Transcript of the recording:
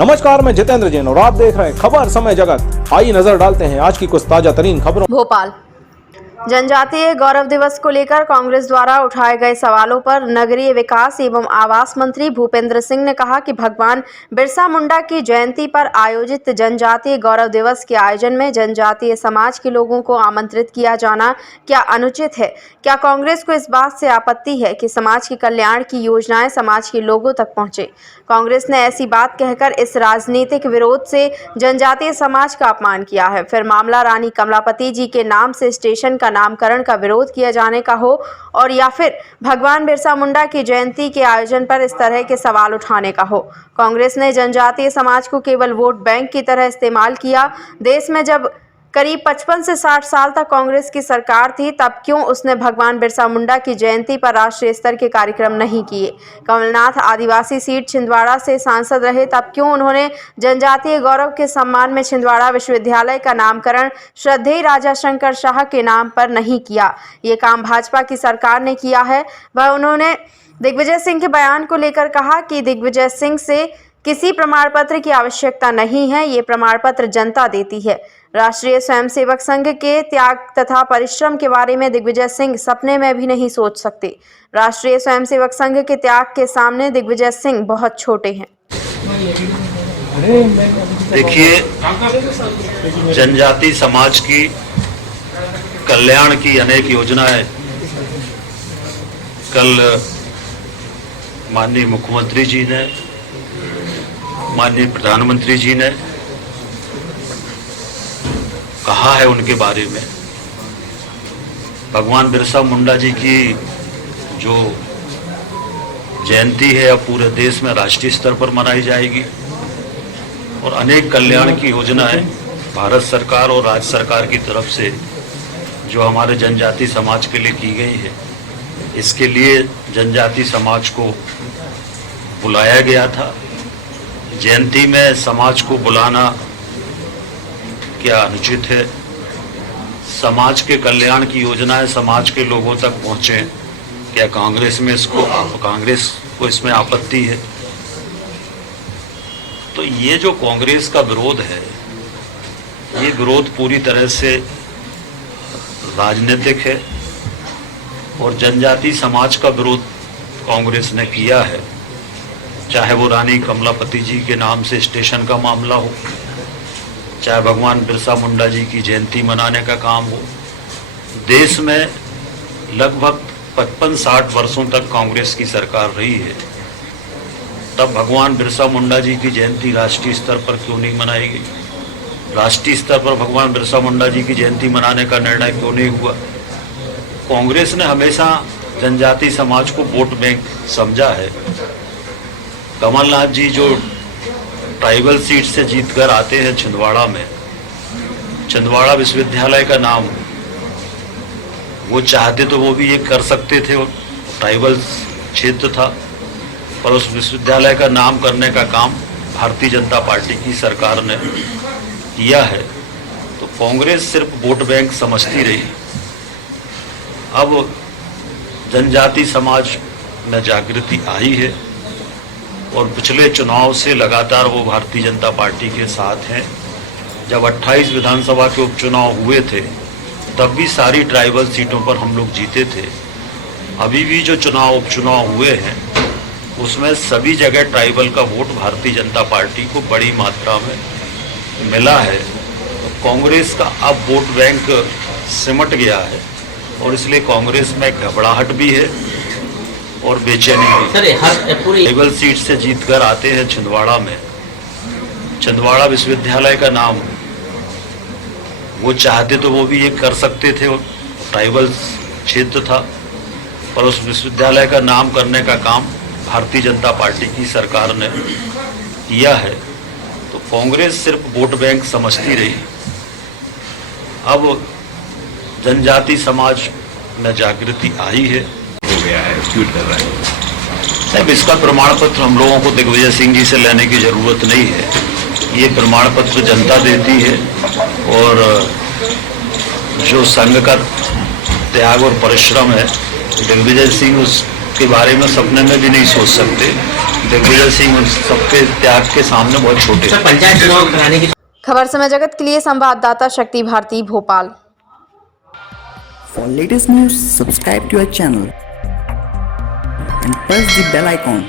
नमस्कार, मैं जितेंद्र जैन और आप देख रहे हैं खबर समय जगत। आइए नजर डालते हैं आज की कुछ ताजा तरीन खबरों। भोपाल जनजातीय गौरव दिवस को लेकर कांग्रेस द्वारा उठाए गए सवालों पर नगरीय विकास एवं आवास मंत्री भूपेंद्र सिंह ने कहा कि भगवान बिरसा मुंडा की जयंती पर आयोजित जनजातीय गौरव दिवस के आयोजन में जनजातीय समाज के लोगों को आमंत्रित किया जाना क्या अनुचित है? क्या कांग्रेस को इस बात से आपत्ति है कि समाज के कल्याण की योजनाएं समाज के लोगों तक पहुंचे? कांग्रेस ने ऐसी बात कहकर इस राजनीतिक विरोध से जनजातीय समाज का अपमान किया है। फिर मामला रानी कमलापति जी के नाम से स्टेशन का नामकरण का विरोध किए जाने का हो और या फिर भगवान बिरसा मुंडा की जयंती के आयोजन पर इस तरह के सवाल उठाने का हो। कांग्रेस ने जनजातीय समाज को केवल वोट बैंक की तरह इस्तेमाल किया। देश में जब करीब 55 से 60 साल तक कांग्रेस की सरकार थी, तब क्यों उसने भगवान बिरसा मुंडा की जयंती पर राष्ट्रीय स्तर के कार्यक्रम नहीं किए? कमलनाथ आदिवासी सीट छिंदवाड़ा से सांसद रहे, तब क्यों उन्होंने जनजातीय गौरव के सम्मान में छिंदवाड़ा विश्वविद्यालय का नामकरण श्रद्धेय राजा शंकर शाह के नाम पर नहीं किया? ये काम भाजपा की सरकार ने किया है। वह उन्होंने दिग्विजय सिंह के बयान को लेकर कहा कि दिग्विजय सिंह से किसी प्रमाण पत्र की आवश्यकता नहीं है, ये प्रमाण पत्र जनता देती है। राष्ट्रीय स्वयंसेवक संघ के त्याग तथा परिश्रम के बारे में दिग्विजय सिंह सपने में भी नहीं सोच सकते। राष्ट्रीय स्वयंसेवक संघ के त्याग के सामने दिग्विजय सिंह बहुत छोटे हैं। देखिए, जनजाति समाज की कल्याण की अनेक योजनाएं कल माननीय मुख्यमंत्री जी ने, माननीय प्रधानमंत्री जी ने कहा है उनके बारे में। भगवान बिरसा मुंडा जी की जो जयंती है अब पूरे देश में राष्ट्रीय स्तर पर मनाई जाएगी और अनेक कल्याण की योजनाएं भारत सरकार और राज्य सरकार की तरफ से जो हमारे जनजाति समाज के लिए की गई है, इसके लिए जनजाति समाज को बुलाया गया था। जयंती में समाज को बुलाना क्या अनुचित है? समाज के कल्याण की योजनाएं समाज के लोगों तक पहुंचे, क्या कांग्रेस को इसमें आपत्ति है? तो ये जो कांग्रेस का विरोध है, ये विरोध पूरी तरह से राजनीतिक है और जनजाति समाज का विरोध कांग्रेस ने किया है। चाहे वो रानी कमलापति जी के नाम से स्टेशन का मामला हो, चाहे भगवान बिरसा मुंडा जी की जयंती मनाने का काम हो। देश में लगभग 55-60 वर्षों तक कांग्रेस की सरकार रही है, तब भगवान बिरसा मुंडा जी की जयंती राष्ट्रीय स्तर पर क्यों नहीं मनाई गई? राष्ट्रीय स्तर पर भगवान बिरसा मुंडा जी की जयंती मनाने का निर्णय क्यों नहीं हुआ? कांग्रेस ने हमेशा जनजाति समाज को वोट बैंक समझा है। कमलनाथ जी जो ट्राइबल सीट से जीतकर आते हैं छिंदवाड़ा में, छिंदवाड़ा विश्वविद्यालय का नाम वो चाहते तो वो भी ये कर सकते थे, ट्राइबल क्षेत्र था, पर उस विश्वविद्यालय का नाम करने का काम भारतीय जनता पार्टी की सरकार ने किया है। तो कांग्रेस सिर्फ वोट बैंक समझती रही। अब जनजाति समाज में जागृति आई है और पिछले चुनाव से लगातार वो भारतीय जनता पार्टी के साथ हैं। जब 28 विधानसभा के उपचुनाव हुए थे, तब भी सारी ट्राइबल सीटों पर हम लोग जीते थे। अभी भी जो उपचुनाव हुए हैं, उसमें सभी जगह ट्राइबल का वोट भारतीय जनता पार्टी को बड़ी मात्रा में मिला है। तो कांग्रेस का अब वोट बैंक सिमट गया है और इसलिए कांग्रेस में घबराहट भी है और बेचैनी भी। ट्राइबल सीट से जीतकर आते हैं छिंदवाड़ा में, छिंदवाड़ा विश्वविद्यालय का नाम वो चाहते तो वो भी ये कर सकते थे, ट्राइबल क्षेत्र था, पर उस विश्वविद्यालय का नाम करने का काम भारतीय जनता पार्टी की सरकार ने किया है। तो कांग्रेस सिर्फ वोट बैंक समझती रही। अब जनजाति समाज में जागृति आई है, हो गया है, ट्वीट कर रहा है। अब इसका प्रमाण पत्र हम लोगों को दिग्विजय सिंह जी से लेने की जरूरत नहीं है। ये प्रमाण पत्र जनता देती है और जो संघ का त्याग और परिश्रम है, दिग्विजय सिंह उस के बारे में सपने में भी नहीं सोच सकते। दिग्विजय सिंह उन सबके त्याग के सामने बहुत छोटे हैं। पंचायत चुनाव कराने की खबर समय जगत के लिए संवाददाता शक्ति Bharti Bhopal. For latest news, subscribe to our channel and press the bell icon.